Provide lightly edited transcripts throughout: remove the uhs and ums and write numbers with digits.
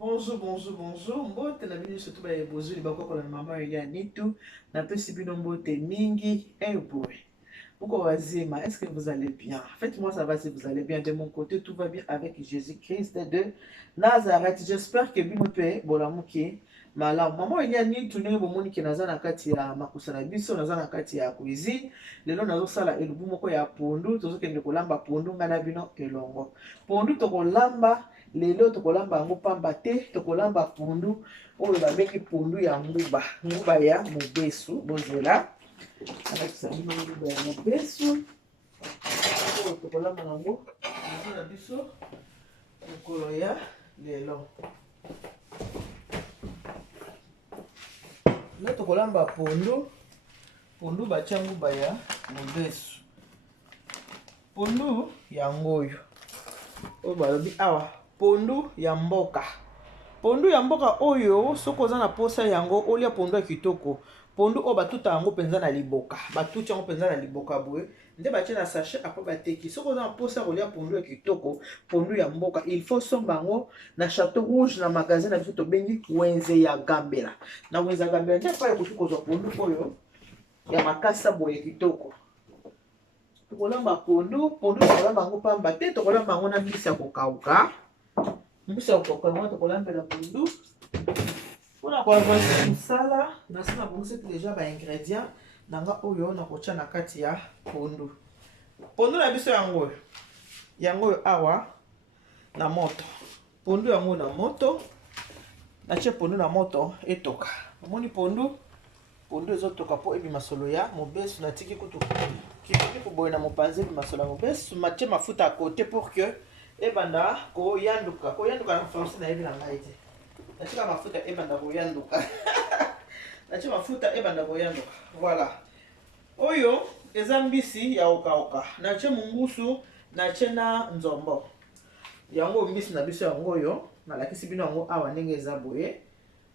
Bonjour, bonjour, bonjour. Mbote na bino surtout ba bonjour li bakoko na mama ya nitu na pesi bino mbote mingi boy. Pourquoi wazima? Est-ce que vous allez bien? En fait, moi ça va si vous allez bien. De mon côté, tout va bien avec Jésus-Christ de Nazareth. J'espère que bino pe bolamuki malamu. Mama ya nitu ne bomoni ki naza na kati ya makusa na biso, naza na kati ya cuisine. Lelo nazo sala elubu moko ya pondu, tozo kende kolamba pondu ngana bino elongo. Pondu to kolamba lelo tokolamba yango pamba te tokolamba pundu oyo babengi pundu ya nguba ya mobesu bozela alakisa bino nguba ya mobesu oyo tokolamba yango na biso mokolo ya lelo. Lelo tokolamba pundu batia nguba ya mobesu, pundu ya ngoyo oyo balobi awa pondu ya mboka. Pondu ya mboka oyo soko za na posa yango olia pondu ya kitoko. Pondu o batuta yango penza na liboka. Batuta yango penza na liboka boye. Nde batie na sachet après bateki. Soko za na posa olia pondu ya kitoko, pondu ya mboka, il faut somba yango na Château Rouge na magasin na biso to bengi Wenze ya Gambela. Na Wenze ya Gambela nde pa ya kutu kozwa pondu oyo ya makasa boye kitoko. Tokolamba pondu tokolamba yango pamba te tokolamba yango na mbisi ya kokauka. Mbisi ya kokauka tokolambela pondu. Mpona koavancer mosala nasi na bongisi deja ba ingrédients nanga oyo na kotia na kati ya pondu. Pondu na biso yango awa na moto. Pondu yango na moto. Natie pondu na moto etoka. Omoni pondu ezotoka po ebima solo ya mobesu natiki kutu kiki koboye na mopanzi ebima solo ya mobesu matie mafuta à côté pour que ebanda koyanduka na français na yebi na ngai te. Natika mafuta ebanda koyanduka. Natie mafuta ebanda koyanduka. Voilà. Oyo eza mbisi ya okauka. Natie mungusu, natie na nzombo. Yango mbisi na biso yango oyo nalakisi bino yango awa ndenge eza boye.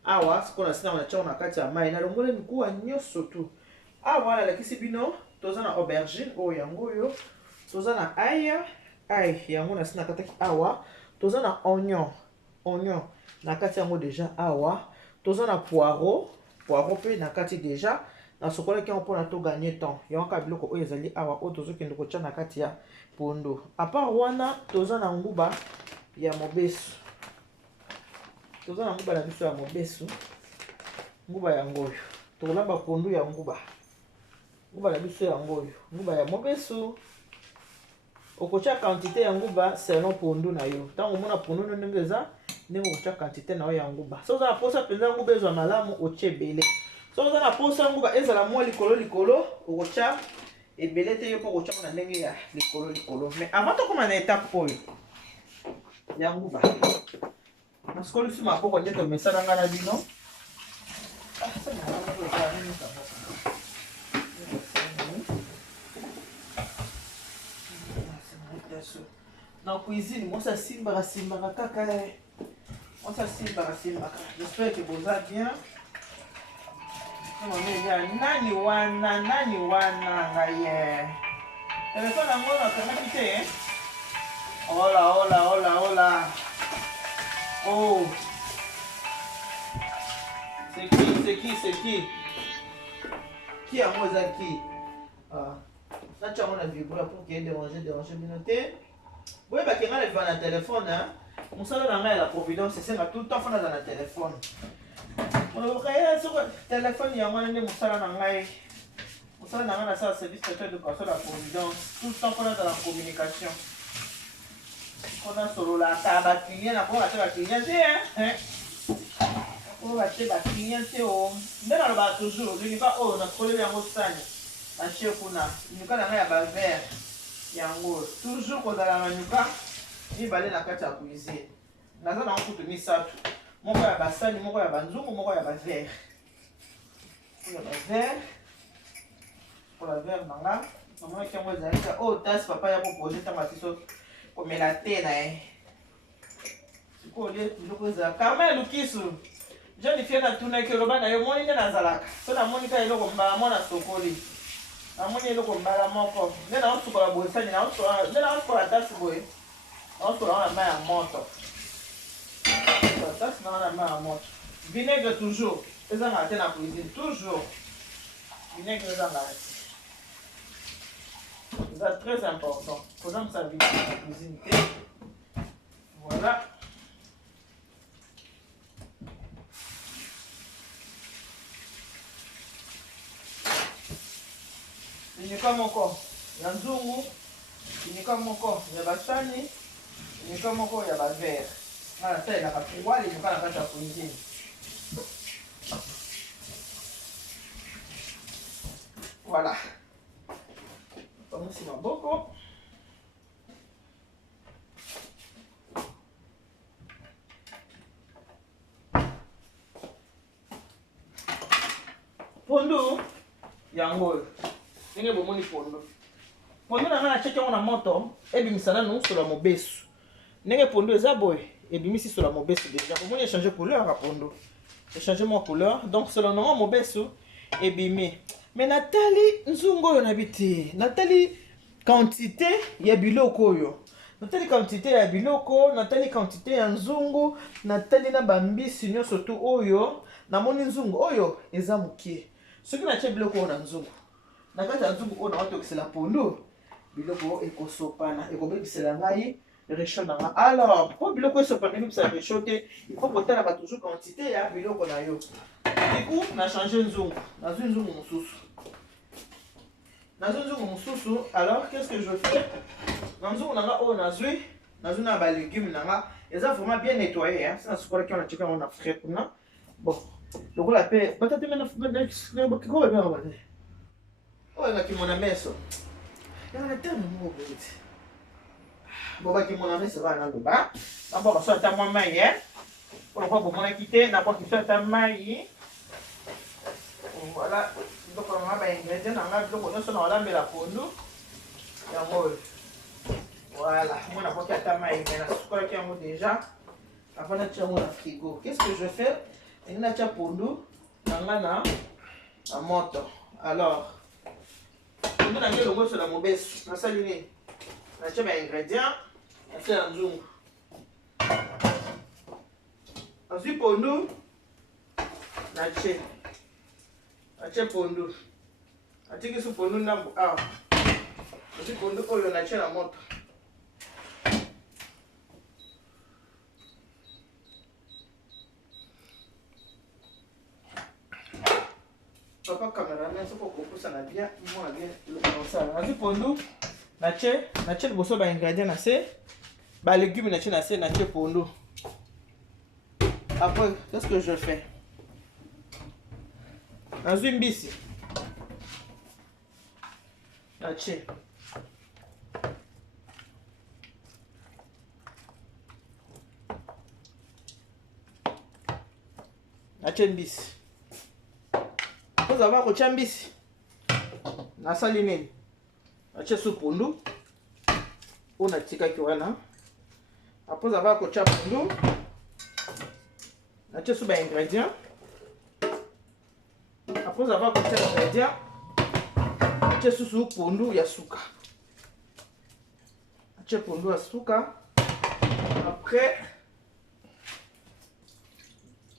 Awa sikona sina wanatia na kati ya mai na longole mikuwa nyonso tu. Awa nalakisi bino toza na aubergine oyo yango oyo. Toza na ail yango na sina kataki awa. Toza na oignon na kati yango deja awa. Toza na poireau pe na kati deja. Na sokola ki yango mpona to gagner temps. Yango ka biloko oyo ezali awa oyo tozokende kotia na kati ya pondu. A part wana toza na nguba ya mobesu. Toza na nguba na biso ya mobesu. Nguba ya ngoyo. Tokolamba pondu ya nguba. Nguba na biso ya ngoyo. Nguba ya mobesu. Okotia quantité ya nguba selon pondu na yo. Tango mona pondu ndenge eza ndenge okotia quantité na yo ya nguba. So za na posa penza nguba ezwa malamu otie ebele. So za na posa nguba ezala mwa likolo okotia ebele te yo po okotia na ndenge ya likolo. Mais avant tokoma na étape oyo ya nguba. Nasikoli si maboko nde tomesana nga na bino. Na cuisine, moi ça simbaka kaka. Moi ça simbaka. J'espère que vous allez bien. Nani wana ngaye. Téléphone yango na kanga te. Hola. Oh. C'est qui? Qui a moi qui? Ça tu as mon vibre pour qu'il déranger binoté. Oui, bah qui a le téléphone hein. On sait la providence c'est tout le temps on a dans le téléphone. On a sur le téléphone il y a moi ne musala na ngai. Musala na ngai na ça service de la providence. Tout le temps on a dans la communication. On a solo la table client na pour la client hein. On va acheter la cliente au mais dans le bas toujours il n'y pas oh na collé yango sani na chef kuna nyuka na ya ba vert yango toujours ko dala na nyuka ni balé na kati ya cuisine naza na kutu misatu moko ya basani moko ya banzungu moko ya ba vert pour la vert nanga maman qui moi zaika oh tasse papa ya proposer ta matiso comme la thé na ko le toujours za Carmel Lukisu. Je ne fais pas tout le monde na yo moni na zalaka. So na moni ka eloko mbala mona sokoli. Na moni eloko mbala moko. Nena on sukola bosani na on sukola tasi boye. On sukola na mai ya moto. Tasi dans la main à moto. Vinaigre toujours. Et ça m'a été dans la cuisine. Toujours. Vinaigre dans la c'est très important. Il faut que ça vienne dans la cuisine. Voilà. Il n'est comme encore. Il y a un zoom. Il n'est comme encore. Il y a basani. Il n'est comme encore. Il y a verre. Voilà, ça, il y a pas pouvoir. Il n'y a pas la cuisine. Voilà. Vamos ma boko. Pondo yango. Ninge bomoni pondo. Pondo na ngana cheke na moto, ebimisana no sur la mobesu. Ninge pondo eza boy, ebimisi sur la mobesu déjà. Bomoni changer couleur à pondo. J'ai changé mon couleur, donc selon nom mobesu ebimi. Mais Nathalie nzungo yo nabiti. Nathalie quantité ya biloko yo. Nathalie quantité ya biloko, Nathalie quantité ya nzungu, Nathalie na bambisi nyonso tu oyo, na moni nzungu oyo eza mukie. Soki na che biloko na nzungu. Na kati ya nzungu oyo na watokisela pondo, biloko ekosopana, ekobebisela ngai réchaud na nga. Alors, pour biloko esopana ebebisela réchaud te, il faut kotala ba toujours quantité ya biloko na yo. Du coup, na changer nzungu, na nzungu mususu. Dans un mususu, alors qu'est-ce que je fais? Dans un nanga oh nazui, dans un ba légumes nanga, ils ont vraiment bien nettoyé hein. C'est un super qui on a checké on a frais non. Bon, donc la paix, patate maintenant quoi bien on va dire. Oh là qui mon amesso. Il y a un terme mot vite. Bon bah qui mon amesso va dans le bas. D'abord ça ta maman hier. Pour pas bon quitter, d'abord qui soit ta maman. Voilà. Donc on va bien ingrédients dans la donc on a la la pondo ya moi voilà moi n'a pas qu'à maï mais la sucre qui a déjà avant de tirer mon frigo qu'est-ce que je fais il n'a pas pondo dans la moto alors on a mis le mot sur la mauvaise na saluer na tirer les ingrédients na faire un zoom ensuite pondo na tirer ache pondo atiki su pondo ndambo awa ati pondo oyo na che na moto papa cameraman soko kokusa na bien moi bien le commencer ati pondo na che boso ba ingrédients na se ba légumes na che pondo après qu'est-ce que je fais? Dans une bisi. Ache. Ache bisi. Vous avez un chambisi. Na saline. Ache supundu. On a tika kiwana. Après avoir un chapundu. Ache suba ingrédients. Après avoir coupé les ingrédients, tu as sous pondo ya suka. Tu as pondo ya suka. Après,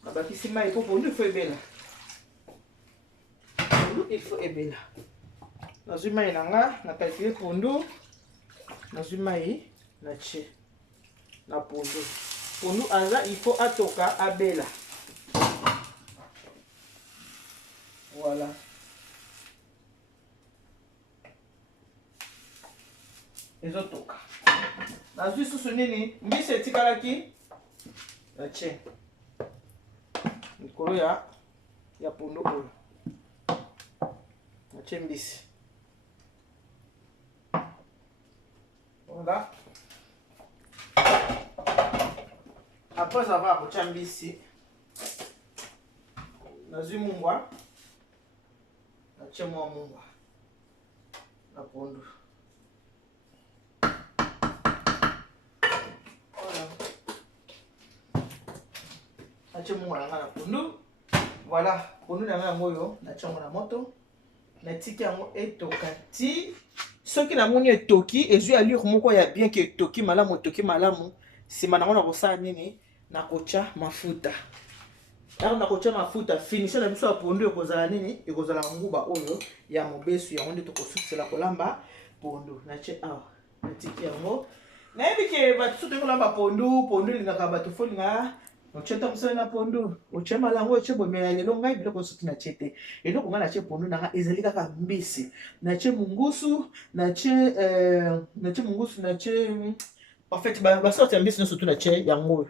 il faut pondo, il faut ébéla. Pondo, il faut ébéla. Dans une maille, on a calculé pondo. Dans une maille, on a tché. Na pondo. Pondo, il faut atoka abéla. Voilà. Les autres toka. Dans une sous nini, mbisi etikalaki. Ache. Nikolo ya pondo oyo. Ache mbisi. Voilà. Après avoir akocha mbisi. Nazui mungwa. Ache mwa mungwa. Na pondo. Ache mungwa na pondo. Voilà, pondo na ngoyo na chango na moto. Na tiki yango etokati. Soki na moni etoki ezui allure moko ya bien ke etoki malamu etoki malamu. Sima na ngona kosala nini? na kocha mafuta. Alors na kocha mafuta finition na biso ya pondu ekozala nini? Ekozala nguba oyo ya mobesu yango nde tokosukisela kolamba pondu. Na che awa natiki yango. Na yebi ke batu soto kolamba pondu lingaka bato folinga ocheta musala na pondu. Oche malango oche bomela lelo ngai biloko soto na chete. Eloko nga na che pondu na nga ezali kaka mbisi. Na che mungusu, na che mungusu, na che en fait ba sorte ya mbisi nyonso tu na che yango.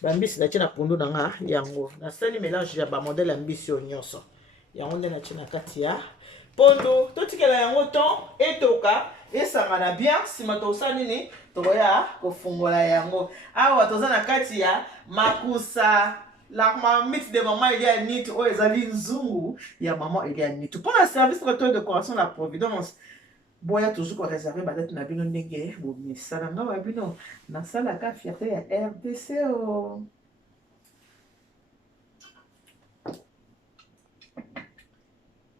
Bambisi na na pondu na nga yango nasali mélange ya ba modèle ya mbisi oyo nyonso yango nde na na kati ya pondu totikela yango ton etoka esangana bien nsima tosala nini tokoya kofungola yango awa toza na kati ya makusa la marmite de maman Elia Nit oyo ezali nzungu ya maman Elia Nit mpona service traiteur de décoration la Providence boya toujours ko réserver badate na bino ndenge bomisala nga wa bino nasalaka fierté ya RDC o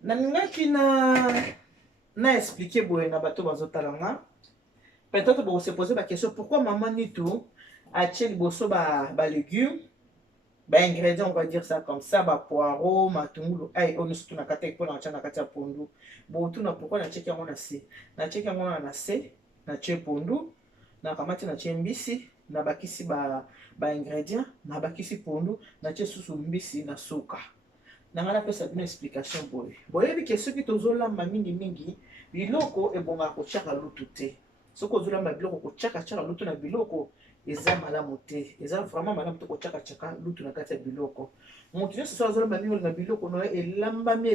naningaki na expliquer boye na bato bazotala nga peut-être bon se poser la question pourquoi maman Nitu atie liboso ba légumes ba ingrédients on va dire ça comme ça ba poireau matungulu ay on surtout na kata pour na kata pondu bon tout na pourquoi na cheki yango na se na cheki yango na se na che pondu na kamati na che mbisi na bakisi ba ingrédients na bakisi pondu na che susu mbisi na suka na ngala pesa bino explication boye boyebi ke soki tozolamba mingi biloko ebonga ko chaka lutu te soki ozolamba biloko ko chaka lutu na biloko eza malamu te eza vraiment malamu te ko chaka lutu na kati ya biloko motu nyonso so azolamba mingi na biloko no elambami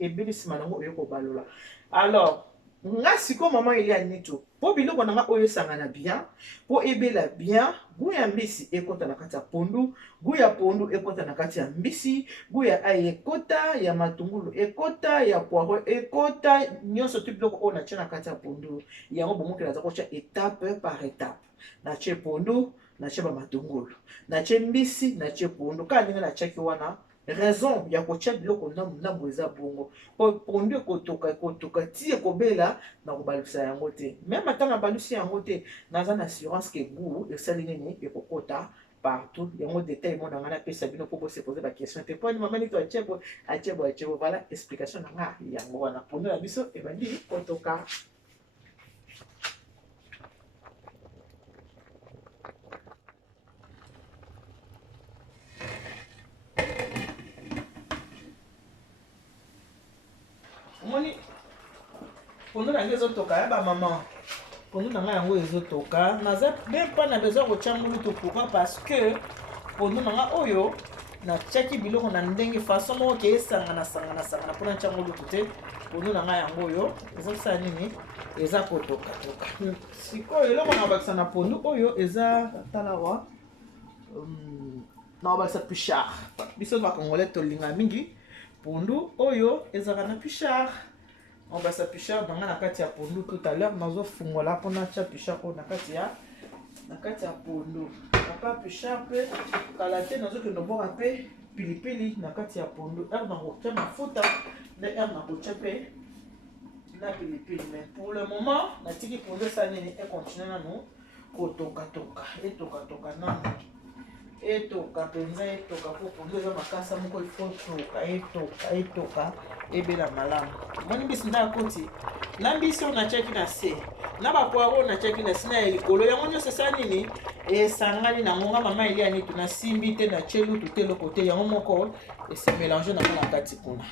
ebelisima nango oyo kobalola alors nga siko maman Elia Nito po biloko na nga oyo esangana bien po ebela bien goût ya mbisi ekota na kati ya pondu goût ya pondu ekota na kati ya mbisi goût ya ai ekota ya matungulu ekota ya poireau ekota nyonso tu biloko oyo natie na kati ya pondu yango bomokela aza kotia étape par étape natie pondu natie ba matungulu natie mbisi natie pondu kaka ndenge natiaki wana raison ya kotia biloko ndambu eza bongo po pondu ekotoka ti ekobela na kobalusa yango te même ata na balusi yango te naza na assurance ke goût esali nini ekokota partout yango détail mona nga napesa bino mpo bose poser ba question te mpo mama Nito atie bo voilà explication na nga yango wana pondu na biso ebandi kotoka. Moni pondu na ngezo toka ya ba maman pondu na nga yango ezotoka naza même pas na besoin kotia mulutu pourquoi parce que pondu na nga oyo natiaki biloko na ndenge façon moko ke esangana mpona ntia mulutu te pondu na nga yango oyo ezosala nini eza kotoka sikoyo eloko na bakisa na pondu oyo eza talawa na bakisa pichard biso bakongolais tolinga mingi pondu oyo ezalaka na pichard on basa pichard nanga na kati ya pondu tout à l'heure nazofungola mpona tia pichard oyo na kati ya pondu papa pichard mpe kala te nazokende boka mpe pilipili na kati ya pondu ere na kotia mafuta nde ere na kotia mpe na pilipili mais pour le moment natiki pondu esala nini econtinue nanu kotokatoka etoka nanu etoka mpenza etoka po pondu eza makasa moko ifo etoka ebela malamu moni mbisi nda akoti na mbisi oyo natiaki na se na bapoire oyo natiaki na se na ya likolo yango nyonso esala nini esangani na ngonga mama Elia Nito nasimbi te natie lutu te eloko te yango moko ese mélange nango na kati kuna.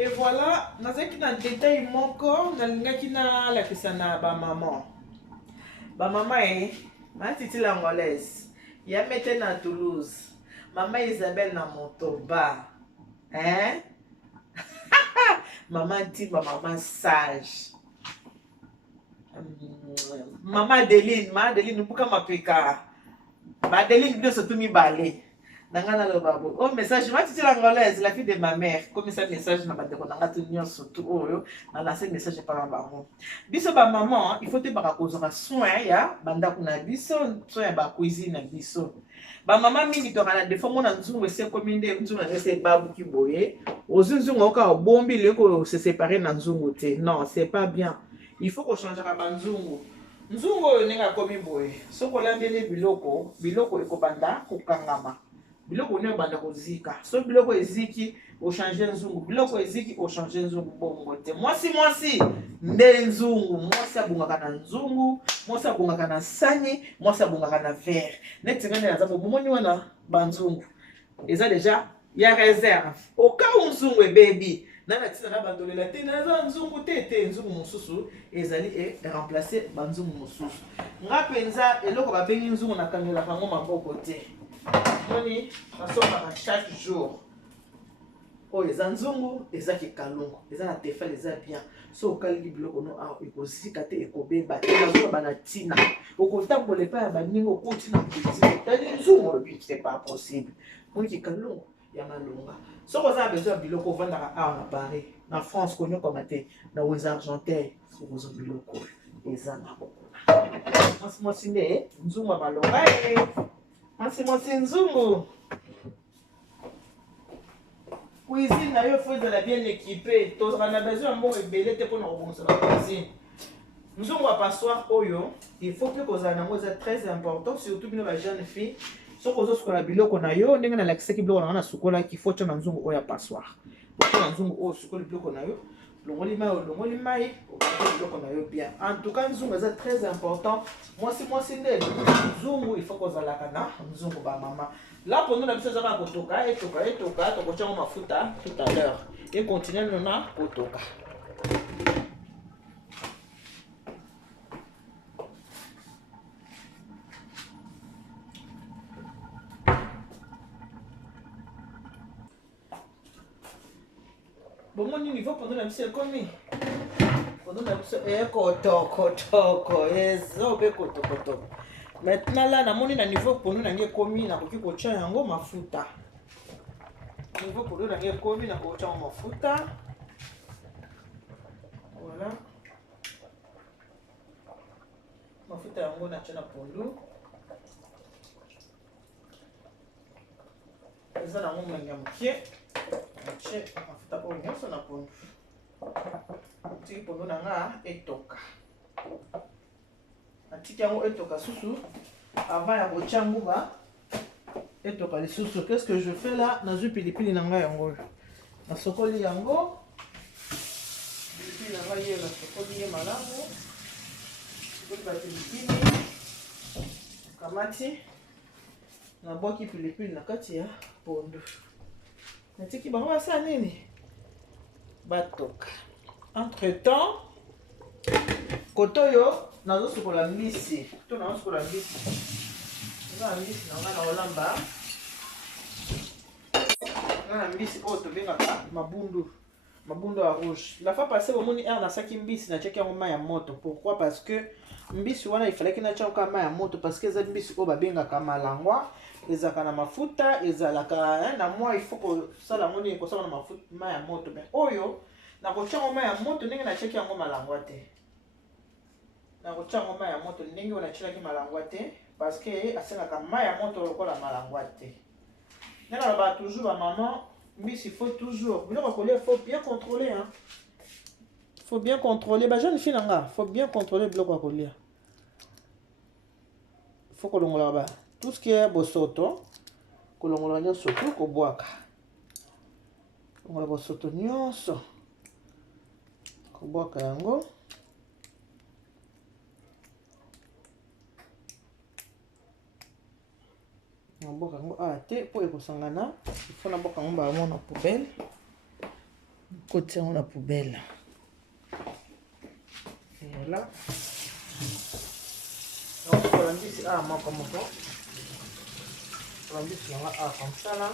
Et voilà, nazaki na détail moko nalingaki na lakisa na ba maman matiti la angolaise ya mete na Toulouse mama Isabelle na Motoba hein maman Timba maman sage mama Adeline mbuka mapeka ba Adeline biso tu mibale Nangana lo babo. Oh message ma titi l'angolaise, la fille de ma mère. Comme ça message na bande ko nanga tu nyo surtout oyo. Na lancé message par bango. Biso ba maman, il faut te baka kozaka soin ya banda kuna biso, soin ya ba cuisine na biso. Ba maman mingi to kana defo mona nzungu se kominde nzungu na se babu ki boye. Ozunzungu oka bombi leko se séparer na nzungu te. Non, c'est pas bien. Il faut qu'on change ka banzungu. Nzungu oyo nenga komi boye. Soko lambele biloko, biloko ekobanda kokangama. Biloko ne banda kozika. So biloko eziki o changer nzungu. Biloko eziki o changer nzungu bongo te. Mwasi nde nzungu. Mwasi abungaka na nzungu, mwasi abungaka na sani, mwasi abungaka na verre. Neti ngane naza bomoni wana banzungu. Eza déjà ya réserve. Au cas où nzungu baby. Nana tina na bandolela te naza nzungu te nzungu mosusu ezali remplacer banzungu mosusu. Nga penza eloko babengi nzungu na kangela kango maboko te. Moni, nasomaka chaque jour. Oh, les nzungu, les kikalungu, les na tefal, les bien. So okali biloko no a ekozika te ekobeba te nazo bana tina. Okotambola pa ya baningo kotina petit. Tali nzungu le but c'est pas possible. Moni kikalungu ya malunga. So ko za besoin biloko vanda a na Paris, na France konyo komate, na aux Argentins, so ko biloko ezana boko. Moi sinde nzungu malunga Mwasi nzungu. Cuisine na yo faut de bien équipée. To on a besoin mo ebele te pour na reboncer la cuisine. Nzungu à passoire oyo, il faut que kozana nango c'est très important surtout bino ba jeune fille. So kozo sukola biloko na yo ndenge na lakise ki biloko na sukola ki faut na nzungu oyo à passoire. Pour na nzungu oyo sukola biloko na yo. Longoli mai, bien. En tout cas, nzungu est très important. Moi, c'est né. Nzungu, il faut qu'on s'en la cana. Nzungu, ba maman. Là, pour nous, la mission, ça va kotoka, toka, on va mafuta tout à l'heure. Et continuer, nous na kotoka. Bon, mon niveau pendant la mission, commis. Pendant la mission, koto, koto. Maintenant là, na moni na niveau pour nous na commis na koki kocha yango mafuta. Niveau pour nous na commis na kocha mafuta. Voilà. Mafuta yango na chana pondu. Eza na ngomba ngamkie. Check mafuta oyo nyonso na pondu. Tiki pondu na nga etoka. Atiki yango etoka susu. Avant ya kotia nguba etoka lisusu. Qu'est-ce que je fais là? Nazwi pilipili na nga yango. Nasokoli yango. Pilipili na nga ye nasokoli ye malamu. Sokoli ba pilipili. Kamati. Naboki pilipili na kati ya pondu. Natiki bango basa nini? Batoka. Entre temps, kotoyo nazo sukola mbisi. To nazo sukola mbisi. Nga mbisi na nga na olamba. Nga mbisi oyo tobengaka mabundu. Mabundu à rouge. La fois passée, au moni air na saki mbisi na cheki yango mai ya moto. Pourquoi? Parce que mbisi wana il fallait que na cheki mai ya moto parce que eza mbisi oyo babengaka malangwa. Ezaka na mafuta, ezalaka na moi il faut que ça la moni ko ça na mafuta mai ya moto mais oyo na ko chango mai ya moto ndenge na cheki yango malangwa te. Na ko chango mai ya moto ndenge ona cheki malangwa te parce que asengaka mai ya moto lokola malangwa te. Nana ba toujours ba maman mbisi il faut toujours biloko kolia faut bien contrôler hein. Faut bien contrôler ba jeune fille nga, faut bien contrôler biloko kolia. Faut que l'on ba tout ce qui est bosoto, que l'on a surtout qu'on boit. On va bosoto nyonso. Qu'on boit yango. On boit yango ah te pour ekosangana, il faut na boire yango ba na poubelle. Côté on la poubelle. Voilà. Donc pour la mbisi ah moko moko. Mbisi nanga ah comme ça là.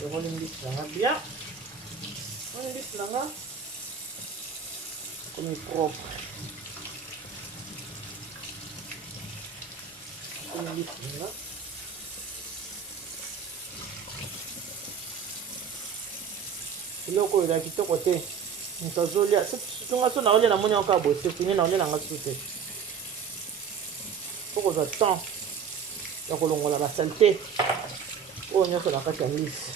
Je vais le mbisi nanga bien. On mbisi nanga comme propre. Iloko ila kitoko te. Ntazolia. Tunga so na olia na moni encore bosse fini na olia na nga sute. Poko za temps. Ya kolongola ba saleté. Oh nyonso na kati ya mbisi.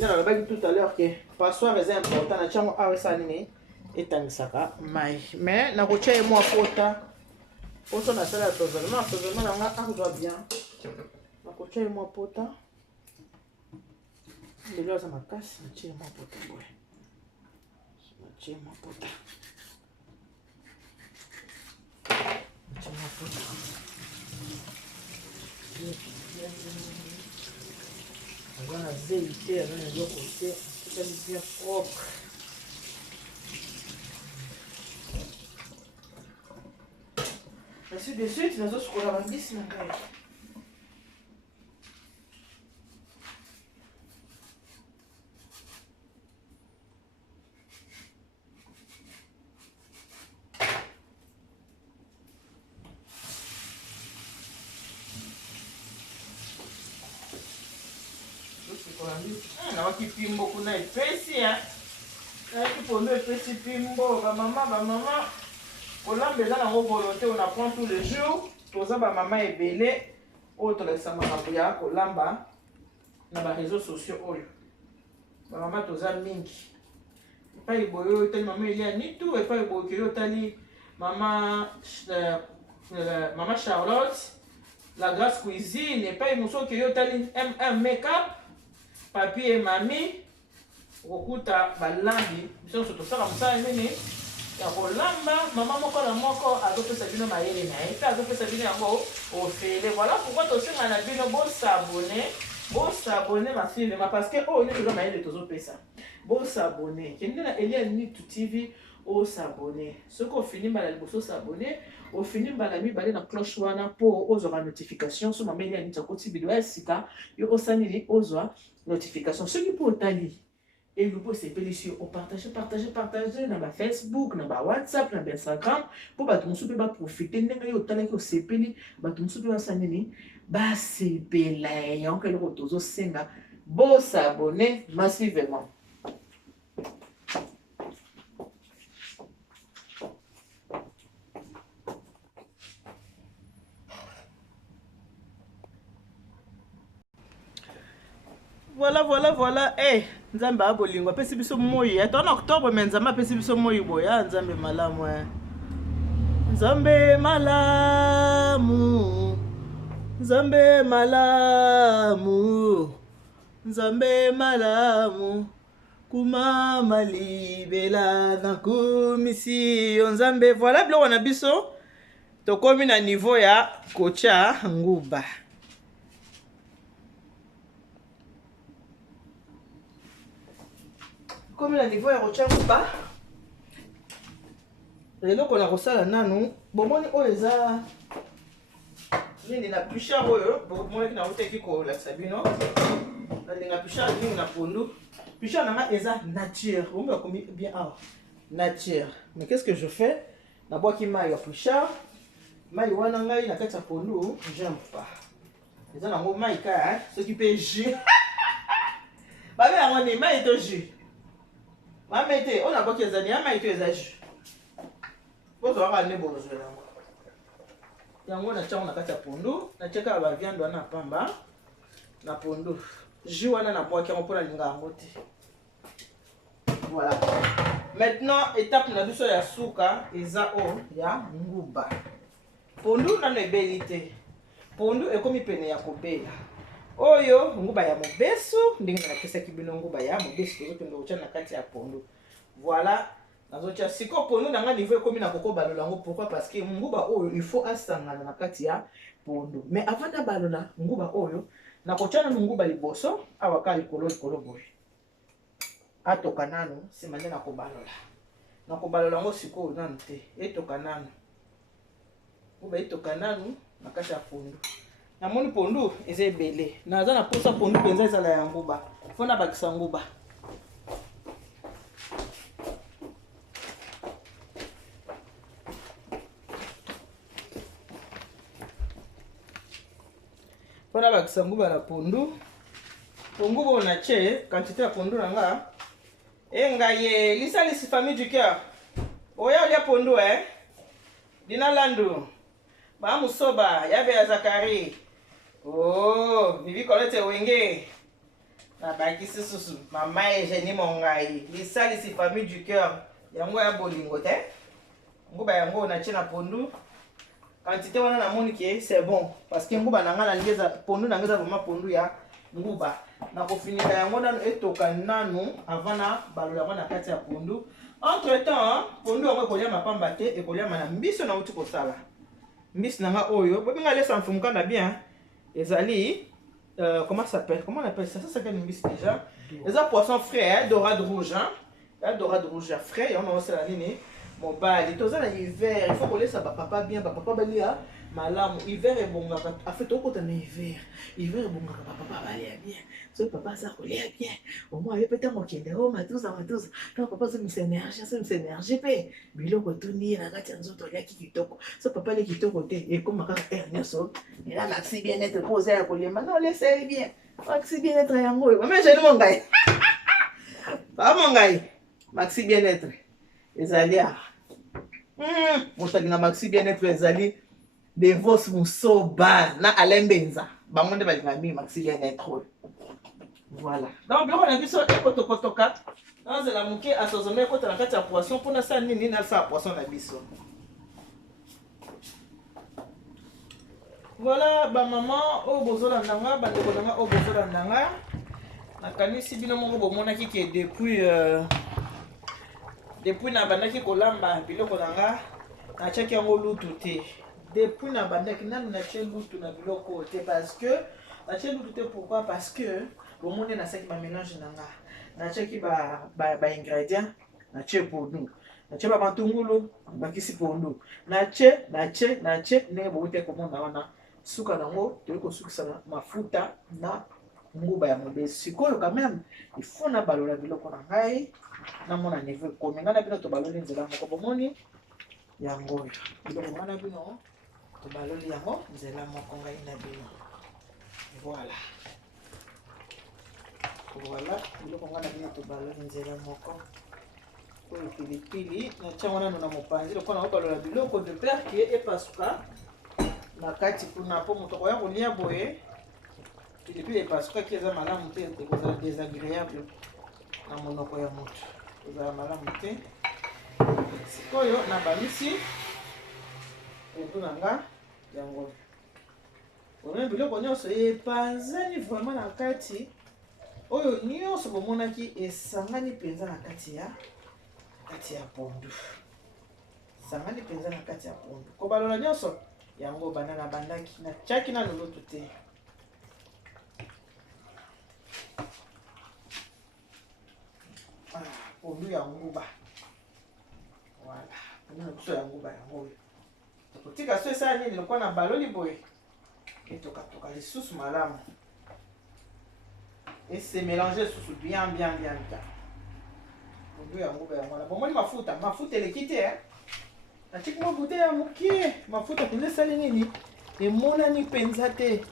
Nana lobaki tout à l'heure que passoire est important na chango awe sa nini etangisaka mai. Mais na kotia ye mwa pota. Pota na sala tozalement na nga ardoa bien. Na kotia ye mwa pota. Lelo za makasi na tia mwa pota boy. Na tia mwa pota. Na tia mwa pota. Agora azeite, agora eu vou cortar, fica bien propre. Ainsi de suite, nós vamos escolher uma mbisi na ngai. Na wakipimbo kuna epesi ya na kipondo epesi pimbo ba mama kolamba eza nango volonté on apprend tous les jours toza ba mama ebele oyo tolakisa makambo ya kolamba na ba réseaux sociaux oyo ba mama toza mingi epai boyo otali mama elia nitu epai boyo keli otali mama Charlotte la Grasse Cuisine epai mosusu okeli otali M1 Makeup papi et mami okuta balambi biso tosala mosala nini ya kolamba mama moko na moko azopesa bino mayele na ye pe azopesa bino yango ofele. Voilà pourquoi tosenga na bino bosabone mafilema parce que oyo nde toza mayele tozopesa bosabone kende na Elia Nitu TV osabone soki ofini mbala liboso osabone ofini mbala mibale na cloche wana mpo ozwaka notification so mama Elia Nitu akoti video ya sika yo osanili ozwa notification soki mpo otali elubo sepeli si o partager na ba Facebook na ba WhatsApp na ba Instagram mpo bato mosusu mpe baprofite ndenge yo otalaki osepeli bato mosusu mpe basanini basepela yango eloko tozosenga bosabone massivement. Voilà. Eh, nzambe abolingo apesi biso moi. En octobre mais nzambe apesi biso moi boya nzambe malamu. Nzambe malamu. Nzambe malamu. Nzambe malamu. Kuma malibela na kumisi nzambe. Voilà bilo wana biso. Tokomi na niveau ya kocha nguba. Comme la niveau ya kocha nguba eloko na kosala nanu bomoni oyo eza nini na pichard oyo bomoni na uteki kolakisa bino nalinga pichard nini na pondu pichard nanga eza nature bombi bakomi bien awa nature. Mais qu'est-ce que je fais nabwaki mai ya pichard mai wana ngai na kati ya pondu j'aime pas eza nango mai kaya soki mpe jus babe yango ni mai to jus mamete on a boki ezani ama ito ezaji bozo waka ne bozo yango na chango na kati ya pondu na cheka ba viande wana pamba na pondu jus wana na boki yango pona linga yango te. Voilà. Maintenant étape na biso ya suka eza o ya nguba pondu na nebeli te pondu ekomi pene ya kobela oyo nguba ya mobesu ndenge na pesa kibino nguba ya mobesu tozokende kotia na kati ya pondu. Voilà nazotia siko pondu nanga niveau ekomi na koko balola ngo pourquoi parce que nguba oyo il faut asangana na kati ya pondu. Mais avant da balola nguba oyo na kotia na nguba liboso awaka likolo boy atoka nanu sima nde na kobalola ngo siko nanu te etoka nanu nguba etoka nanu na kati ya pondu. Namoni pondu eza ebele naza na posa pondu penza ezala ya nguba fona bakisa nguba. Pona bakisa nguba la pondu. Pongu bo na che quantité ya pondu nanga. Ngaye lisali si famille du cœur. Oya olia pondu Dina Landu. Ba musoba yabe ya Zakari. Oh, Vivi Colette Wenge. Na bakisi susu. Mama Eugénie Mongai. Lisali si famille du cœur. Yango ya bolingo te. Nguba yango na che na pondu. Quantité wana na moni ki c'est bon parce que nguba nanga na ngeza pondu na ngeza vraiment pondu ya nguba. Na kofinika yango nanu etoka nanu avant na balola yango na kati ya pondu. Entre temps, pondu yango ekolia mapamba te, ekolia na mbiso na uti kosala. Mbisi nanga oyo, bobi nga lesa mfumuka na bien. Ezali comment ça s'appelle? Comment on appelle ça? Ça s'appelle une mbisi déjà. Eza poisson frais, dorade rouge, hein. Dorade rouge frais, on a aussi la nini. Mobile, toza na hiver, il faut que laisse papa bien, papa balia malamu. Hiver est bon, en fait, au côté de hiver, hiver est bon, papa balia bien. So papa ça coller bien. Au moins, il peut être moqué de oh, matouza. Quand papa ça me énergie, pe. Bilo ko tuni na kati nzo to ya kitoko. So papa le kitoko te et comme ka nyoso. Et là maxi bien être posé à coller. Maintenant laisse bien. Maxi bien être yango. Mais j'ai mon gars. Pas mon gars. Maxi bien être. Ezali motaki na maxi bien-être ezali de vos musoba na alembenza bango nde balinga mingi maxi bien-être. Voilà donc biloko na biso ekotokotoka nazela moke asozome ekota na kati ya poisson mpona sa nini nasala poisson na biso. Voilà bamama oyo bozolandanga bandeko nanga oyo bozolandanga nakanisi bino moko bomonaki ke depuis na bandaki kolamba biloko nanga na cheki yango lutu te. Depuis na bandaki nanu na che lutu na biloko te parce que na che lutu te pourquoi parce que le monde na saki ba mélange nanga na cheki ba ingrédients na che pondu na che ba matungulu bakisi pondu na che ndenge bote komona wana suka nango to ko sukisa mafuta na nguba ya mobesi sikoyo quand même il faut na balola biloko na ngai na mona niveau komi ngana bino to baloli nzela moko bomoni yango biloko ngana bino to baloli yango nzela moko ngai na bino. Voilà biloko ngana bino to baloli nzela moko oyo pilipili na tia wana na mopanzi loko na balola biloko de peur qui est pasuka na kati kuna po moto koya kolia boye pilipili epasuka ki eza malamu te ekozala désagréable na monoko ya moto ezala malamu te. Sikoyo na bamisi pondu na nga yango omemi biloko nyonso epanzani vraiment na kati oyo nyonso bomonaki esangani mpenza na kati ya pondu esangani mpenza na kati ya pondu kobalola nyonso yango banda na bandaki na tiaki na loloto te. Pondu ya nguba. Voilà. Pondu na biso ya nguba yango. Tokotika so esa nini lokwa na baloli boye. Etoka lisusu malamu. Et se mélanger sous bien. Pondu ya nguba yango. Bomoni mafuta eleki te natiki mwa bute ya mokie mafuta penza sali nini emonani penza te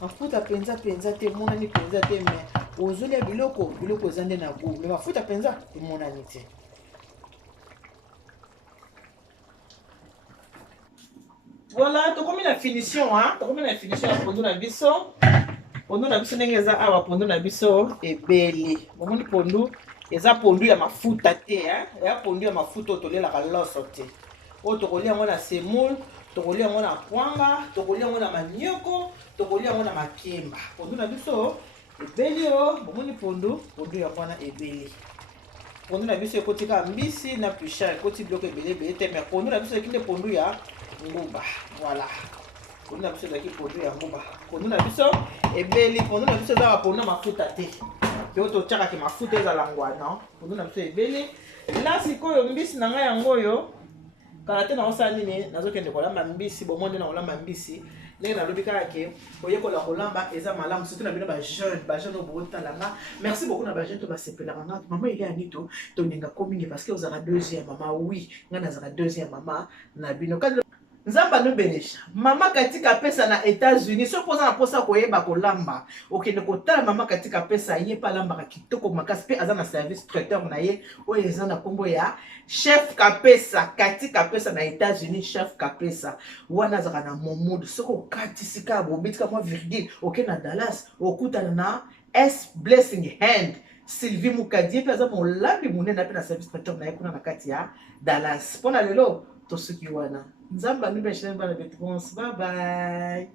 mafuta penza te emonani penza te mais ozolia biloko ezande na goût mais mafuta penza emonani te. Voilà tokomi na finition ya pondu na biso ndenge eza awa pondu na biso ebeli bomoni pondu eza pondu ya mafuta te ya pondu ya mafuta oyo tolelaka loso te oyo tokolia yango na semoule tokolia yango na kwanga tokolia yango na manioko tokolia yango na makemba pondu na biso ebeli o bomoni pondu ya wana ebeli pondu na biso ekotika mbisi na pisha ekoti biloko ebele te mais pondu na biso ekinde pondu ya nguba. Voilà pondu na biso ezalaki pondu ya nguba pondu na biso ebeli pondu na biso ezaka pondu na mafuta te oyo totiakaki mafuta ezala ngwana pondu na biso ebeli la sikoyo mbisi na ngai yango oyo kala te naosala nini nazokende kolamba mbisi bomoni na kolamba mbisi ndenge nalobi kaka ke oyekola kolamba eza malamu surtout na bino bajeune oyo botalanga. Merci beaucoup na bajeune to basepelaka nga mama ile ani toninga ko mingi parce que ozalaka deuxième mama oui nga nazalaka deuxième mama na bino Nzamba nubelesha mama katika pesa na États-Unis so poza na posa koyeba kolamba okende kotala mama katika pesa ye pa lamba kitoko makasi pe aza na service traiteur na ye oyo eza na kombo ya chef Kapesa katika pesa na États-Unis chef Kapesa wana azaka na momudu soko okatisika bobitika mwa virgule okende na Dallas okutana na S Blessing Hand Sylvie Mukadie pe aza molambi munene pe na service traiteur na ye kuna na kati ya Dallas pona lelo tosuki wana Nzamba nubeshemba na betu. Bye bye.